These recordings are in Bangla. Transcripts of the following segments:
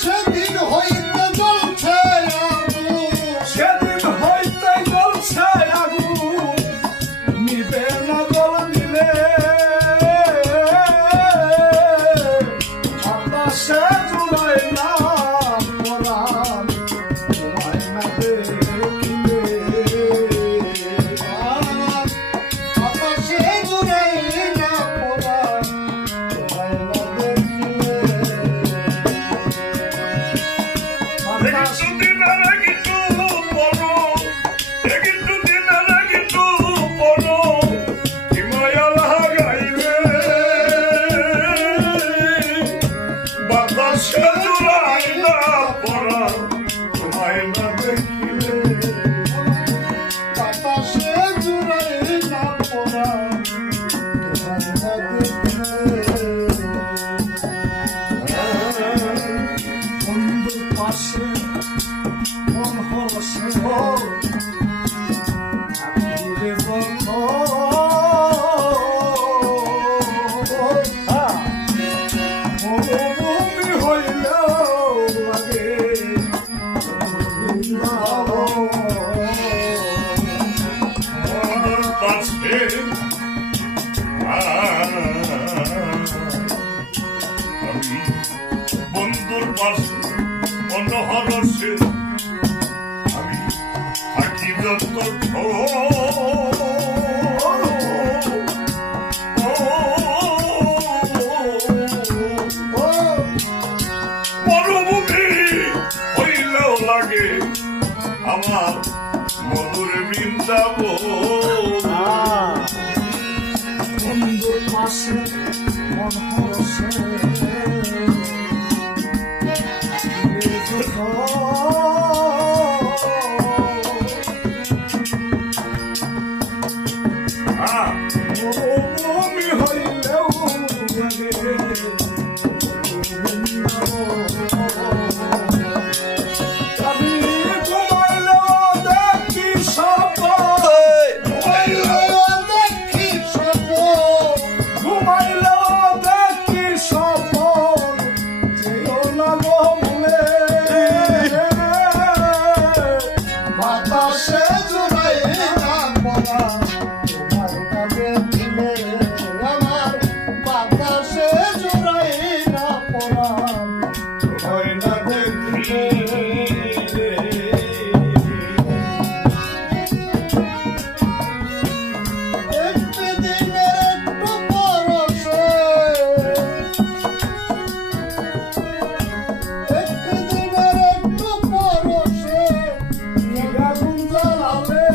সেদিন হইতে জ্বলছে আগুন, সেদিন হইতে জ্বলছে আগুন, নিবে না জ্বলনিলে বাতাসে জুড়াই না পরাণ, তোমায় না দেখিলে বাতাসে জুড়াই না পরাণ, তোমায় না দেখিলে। বাতাসে জুড়াই না পরাণ, তোমায় না দেখিলে বাতাসে জুড়াই না পরাণ, তোমায় না দেখিলে। বন্ধুর পাশে মন হরসে আখিরে মরুভূমি হইলেও লাগে বন্ধুর পাশে আমি বন্ধুর পাশে অনহরসে আমি থাকি মরুভূমি হইলেও লাগে আমার মধুর বৃন্দাবন। বন্ধুর পাশে মন হরসে মরুভূমি হইলেও লাগে আমি ঘুমাইলেও দেখি স্বপ্ন, দেখি স্বপ্ন, ঘুমাইলেও দেখি স্বপ্ন, যেও না গো ভুলে বাতাসে জুড়াই না পরাণ, তোমায় না দেখিলে আমার। বাতাসে জুড়াই না পরাণ, তোমায় না দেখিলে। একটি দিনের একটু পরশে, একটি দিনের একটু পরশে আগুন জ্বালালে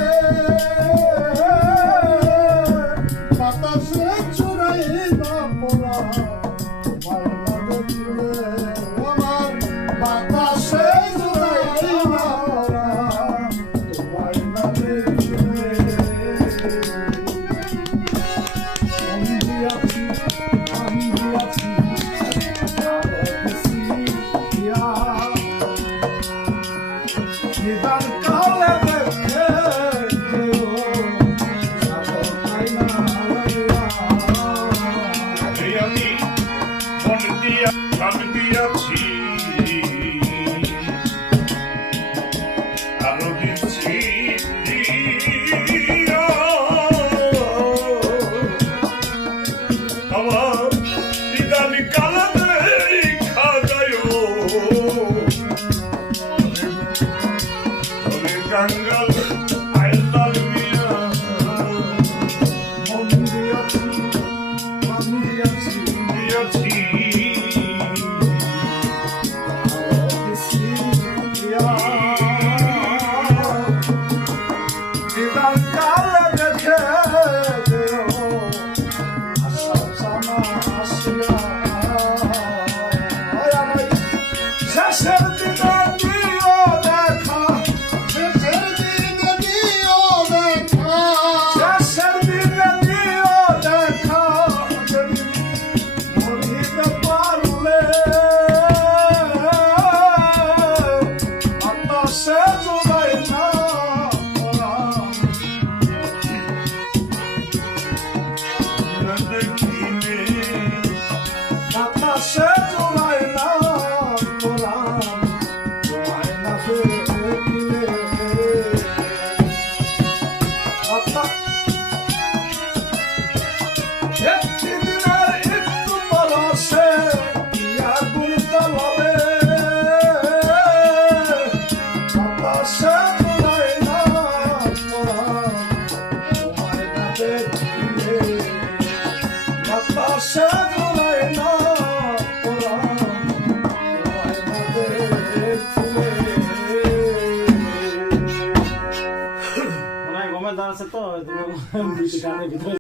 বাতাসে জুড়াই না পরাণ, তোমায় না দেখিলে আমার। বাতাসে জুড়াই না পরাণ, তোমায় না দেখিলে। নিদান কালে দেখে আমি মন দিয়া প্রাণ দিয়াছি, আরো দিচ্ছি আমার নিদান কালে দেখা যায় গঙ্গাল আইলাল মিয়া মন দিয়াছি, মন দিয়াছি, দিয়াছি নিদান কালে দেখে আশা জানা আসিয়া শেষের দিনে দিও দেখা, শেষের দিনে দিও দেখা, শেষের দিনে দিও দেখা, মরিতে পারলে বাতাসে জুড়াই না পরাণ, দেখিলে বাতাসে জুড়াই না পরাণ। আশা জোড়ায় না পরাণ তোমায় না দেখলে মনে হয় গমের দাম আছে তো তুমি গানের ভিতরে